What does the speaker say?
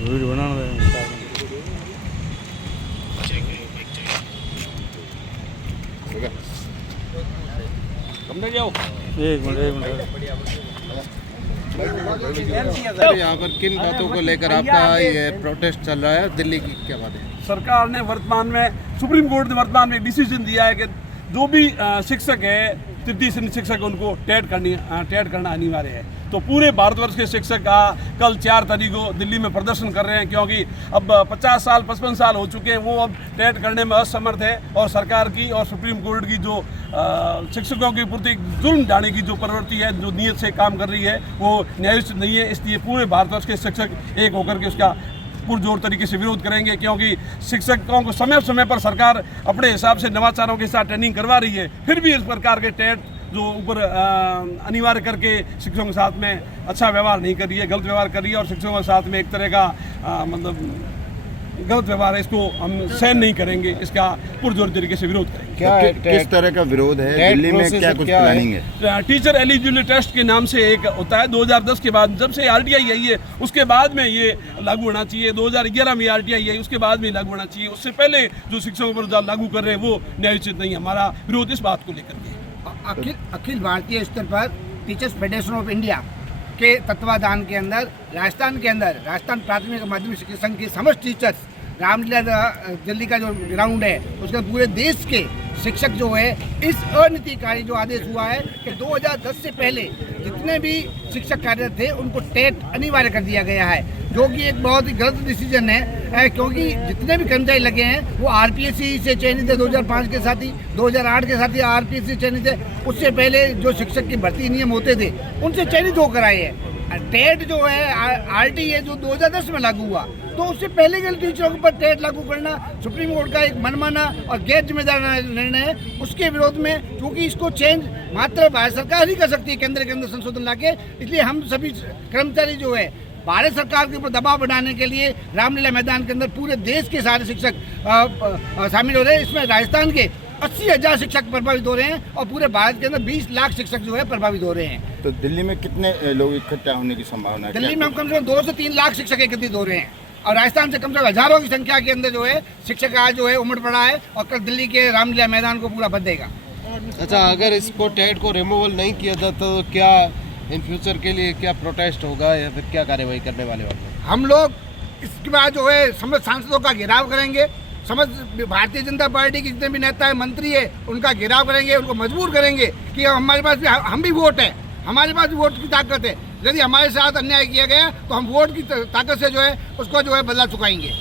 Video बनाना जाओ एक minute यहाँ पर किन बातों को लेकर आपका ये प्रोटेस्ट चल रहा है? दिल्ली की क्या बात है? सरकार ने वर्तमान में, सुप्रीम कोर्ट ने वर्तमान में एक डिसीजन दिया है कि जो भी शिक्षक है, तृतीय श्रेणी शिक्षक, उनको टेट करना अनिवार्य है। तो पूरे भारतवर्ष के शिक्षक का कल 4 तारीख को दिल्ली में प्रदर्शन कर रहे हैं, क्योंकि अब 50 साल 55 साल हो चुके हैं, वो अब टेट करने में असमर्थ है। और सरकार की और सुप्रीम कोर्ट की जो शिक्षकों के प्रति जुल्म ढाने की जो प्रवृत्ति है, जो नीयत से काम कर रही है, वो न्यायोचित नहीं है। इसलिए पूरे भारतवर्ष के शिक्षक एक होकर के उसका पुरजोर तरीके से विरोध करेंगे, क्योंकि शिक्षकों को समय समय पर सरकार अपने हिसाब से नवाचारों के साथ ट्रेनिंग करवा रही है, फिर भी इस प्रकार के टेट जो ऊपर अनिवार्य करके शिक्षकों के साथ में अच्छा व्यवहार नहीं कर रही है, गलत व्यवहार कर रही है। और शिक्षकों के साथ में एक तरह का मतलब गलत व्यवहार है, इसको हम सहन नहीं करेंगे, इसका पुरजोर तरीके से विरोध करेंगे। क्या किस तरह का विरोध है? दिल्ली में क्या कुछ प्लानिंग है? टीचर एलिजिबिलिटी टेस्ट के नाम से एक होता है, 2010 के बाद जब से आरटीआई आई है उसके बाद में ये लागू होना चाहिए। 2011 में आरटीआई आई, उसके बाद में लागू होना चाहिए। उससे पहले जो शिक्षकों पर लागू कर रहे हैं वो न्यायोचित नहीं है। हमारा विरोध इस बात को लेकर के। अखिल भारतीय स्तर पर टीचर्स फेडरेशन ऑफ इंडिया के तत्वाधान के अंदर राजस्थान प्राथमिक माध्यमिक शिक्षा संघ के समस्त टीचर्स, रामलीला दिल्ली का जो ग्राउंड है उसके पूरे देश के शिक्षक जो है, इस अनीतिकारी जो आदेश हुआ है कि 2010 से पहले जितने भी शिक्षक कार्यरत थे उनको टेट अनिवार्य कर दिया गया है, जो कि एक बहुत ही गलत डिसीजन है। क्योंकि जितने भी कर्मचारी लगे हैं वो आरपीएससी से चयनित थे, 2005 के साथ ही 2008 के साथ ही आरपीएससी से चयनित थे। उससे पहले जो शिक्षक की भर्ती नियम होते थे उनसे चयनित होकर आए हैं। टेट जो है आरटी है जो 2010 में लागू हुआ, तो उससे पहले के टीचरों के ऊपर टेट लागू करना सुप्रीम कोर्ट का एक मनमाना और गैर जिम्मेदार निर्णय है। उसके विरोध में, क्योंकि इसको चेंज मात्र भारत सरकार ही कर सकती है केंद्र के अंदर संशोधन लाके, इसलिए हम सभी कर्मचारी जो है भारत सरकार के ऊपर दबाव बनाने के लिए रामलीला मैदान के अंदर पूरे देश के सारे शिक्षक शामिल हो रहे हैं। इसमें राजस्थान के 80,000 शिक्षक प्रभावित हो रहे हैं और पूरे भारत के अंदर 20 लाख शिक्षक जो है प्रभावित हो रहे हैं। तो दिल्ली में कितने लोग इकट्ठा होने की संभावना है? दिल्ली में हम कम से कम 2 से 3 लाख शिक्षक एकत्रित हो रहे हैं और राजस्थान से कम से कम हजारों की संख्या के अंदर जो है शिक्षक आज जो है उमड़ पड़ा है और कल दिल्ली के रामलीला मैदान को पूरा भर देगा। अच्छा, अगर इसको टेट को रिमूवल नहीं किया जाता तो क्या इन फ्यूचर के लिए क्या प्रोटेस्ट होगा या फिर क्या कार्रवाई करने वाले हैं? हम लोग इसके बाद जो है समस्त सांसदों का घेराव करेंगे, समस्त भारतीय जनता पार्टी के जितने भी नेता है, मंत्री है, उनका घेराव करेंगे, उनको मजबूर करेंगे कि हमारे पास भी हम भी वोट है, हमारे पास भी वोट की ताकत है। यदि हमारे साथ अन्याय किया गया तो हम वोट की ताकत से जो है उसको जो है बदला चुकाएंगे।